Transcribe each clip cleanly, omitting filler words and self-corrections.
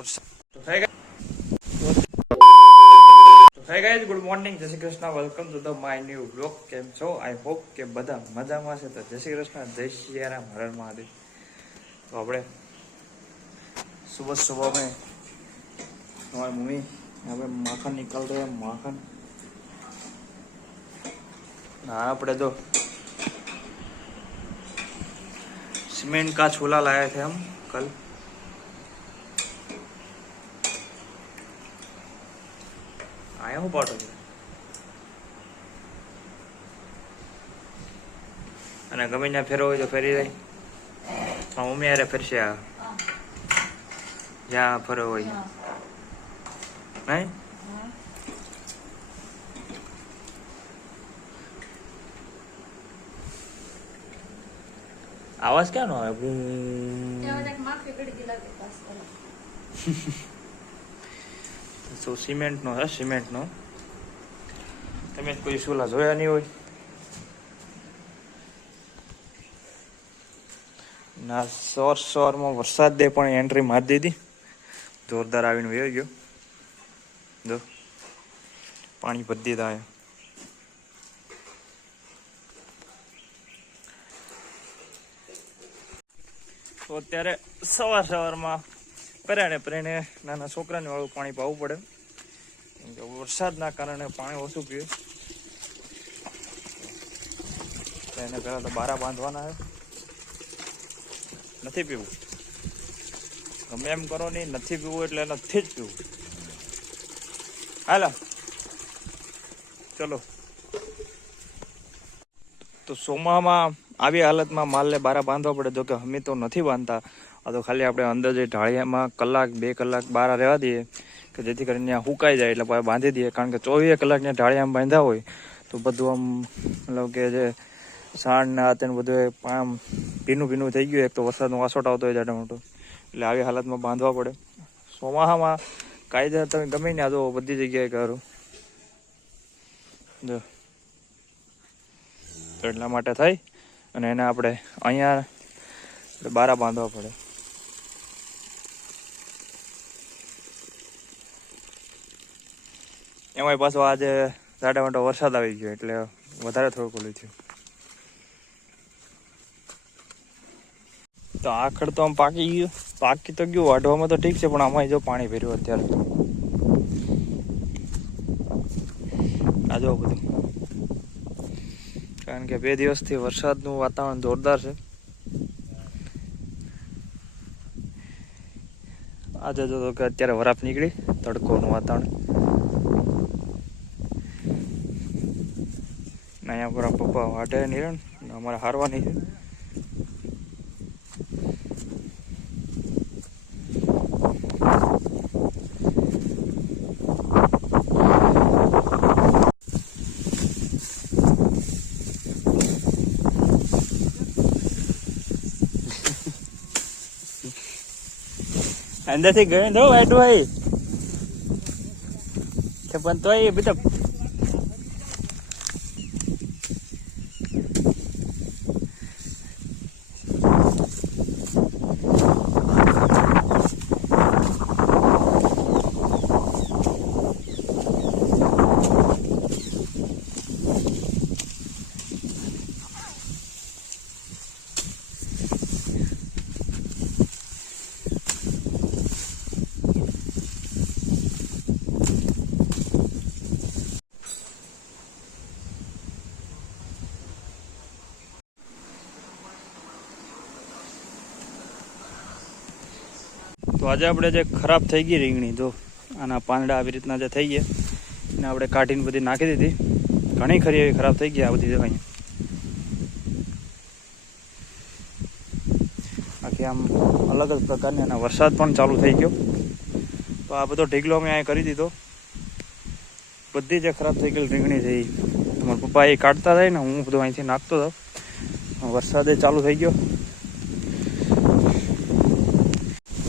Hi guys, good morning, જય Shri Krishna, welcome to the my new blog. કેમ છો? I hope કે બધા મજામાં છે. તો જય શ્રી કૃષ્ણ, જય શ્રી રામ, હર હર મહાદેવ. તો આપણે सुबह सुबह में हमारी मम्मी यहाँ पे माखन निकल रहे हैं, माखन नहाना पड़े तो सीमेंट का छोला लाए थे हम कल. आया हूँ पाटो અને ગમે ત્યાં ફેરવો હોય તો ફેરી જાય. મમ્મી યારે ફેરશે આ જ્યાં ફરવો હોય નહીં. આવાજ ક્યાંનો આવે? સો સિમેન્ટ નો હે, સિમેન્ટ નો. તમે કોઈ સોલા જોયા નહીં હોય ના. સવારમાં વરસાદે પણ એન્ટ્રી મારી દીધી, જોરદાર આવીને વયો ગયો. જો પાણી ભરી દીધા. તો અત્યારે સવારમાં પરાણે નાના છોકરાને વાળું પાણી પાવું પડે, કેમ કે વરસાદના કારણે પાણી ઓછું પીવે. એને પહેલાં તો બારા બાંધવાના છે. નથી પીવું, ગમે એમ કરો નહીં, નથી પીવું એટલે નથી જ પીવું. હાલો ચલો. તો સોમામાં આવી હાલતમાં માલને બારા બાંધવા પડે. જો કે અમે તો નથી બાંધતા, આ તો ખાલી આપણે અંદર જે ઢાળિયામાં કલાક 2 કલાક બારા રહેવા દઈએ કે જેથી કરીને ત્યાં સુકાઈ જાય એટલે બાંધી દઈએ. કારણ કે 24 કલાક ત્યાં ઢાળિયામાં બાંધ્યા હોય તો બધું આમ મતલબ કે જે સાણ ને આતે બધું આમ ભીનું થઈ ગયું. એક તો વરસાદનો વાસોટ આવતો હોય જાડો મોટો, એટલે આવી હાલતમાં બાંધવા પડે. ચોમાસામાં કાયદા તમે ગમે ને આ તો બધી જગ્યાએ કરો જો. તો એટલા માટે થાય અને એને આપણે અહીંયા બારા બાંધવા પડે. એમાંય પાછો આજે જાડા મોટો વરસાદ આવી ગયો એટલે વધારે થોડુંક ઓલું થયું. તો આખડ તો આમ પાકી તો ગયું, વાઢવામાં તો ઠીક છે, પણ આમાં જો પાણી ભર્યું અત્યારે. આ જો બધું, કારણ કે 2 દિવસથી વરસાદનું વાતાવરણ જોરદાર છે. આજે જો કે અત્યારે વરાપ નીકળી, તડકોનું વાતાવરણ. અહીંયા પર પપ્પા વાટે નિરણ અમારે હારવાની છે. અંદરથી ગયો તો વાટું ભાઈ પણ તો એ બધા તો આજે આપણે જે ખરાબ થઈ ગઈ રીંગણી, જો આના પાંદડા આવી રીતના જે થઈ ગયા એને આપણે કાઢીને બધી નાખી દીધી. ઘણી ખરી એવી ખરાબ થઈ ગઈ આ બધી. અહીંયા આખી આમ અલગ જ પ્રકારની, અને વરસાદ પણ ચાલુ થઈ ગયો તો આ બધો ઢીગલો અમે અહીંયા કરી દીધો. બધી જે ખરાબ થઈ ગયેલી રીંગણી થઈ, તમારા પપ્પા એ કાઢતા થાય ને, હું બધું અહીંથી નાખતો હતો. વરસાદે ચાલુ થઈ ગયો.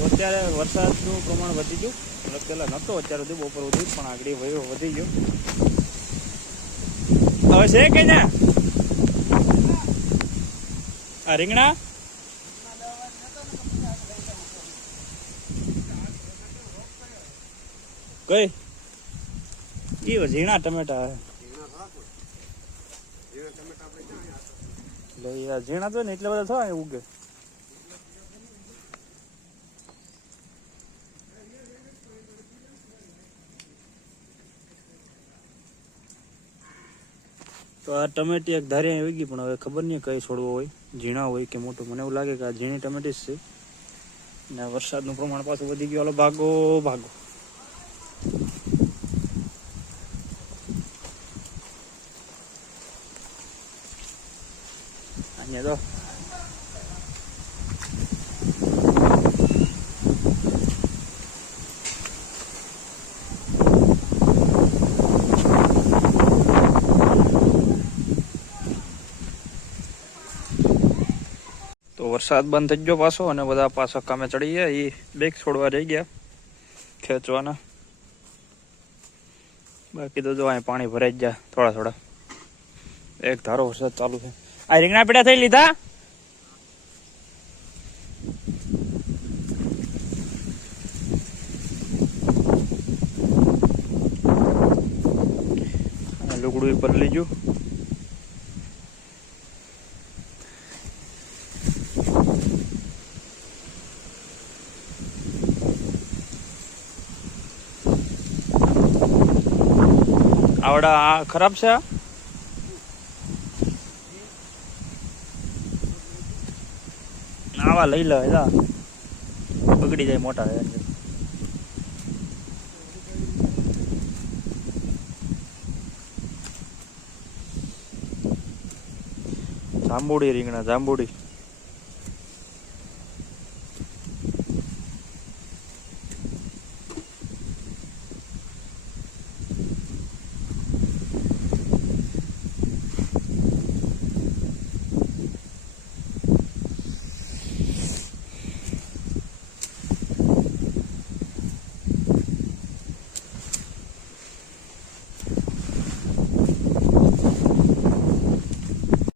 અત્યારે વરસાદનું પ્રમાણ વધી ગયું, મતલબ પહેલાં નહોતો અત્યારે સુધી બપોર સુધી, પણ આગળ વધી ગયો. હવે છે કે ના આ રીંગણા? કઈ ઈ ઝીણા ટમેટા ઝીણા તો ને એટલે બધા થવા ઉગે. તો આ ટમેટી એક ધારી ઉગી, પણ હવે ખબર નહીં કઈ છોડવો હોય, ઝીણા હોય કે મોટું. મને એવું લાગે કે આ ઝીણી ટમેટી જ છે. ને વરસાદનું પ્રમાણ પાછું વધી ગયું. હાલો ભાગો ભાગો. અહીંયા તો વરસાદ બંધ થઈ ગયો પાછો, અને બધા પાછા કામે ચડી ગયા. એ બેગ છોડવા રહી ગયા ખેંચવાના. બાકી તો જો અહીં પાણી ભરાઈ જ ગયા થોડા થોડા. એક ધારો વરસાદ ચાલુ છે. આ રીંગણા પેડા થઈ લીધા. લુગડું પર લીજું. આવડા આ ખરાબ છે. આવા લઈ લે, બગડી જાય મોટા. જાંબુડી રીંગણા, જાંબુડી.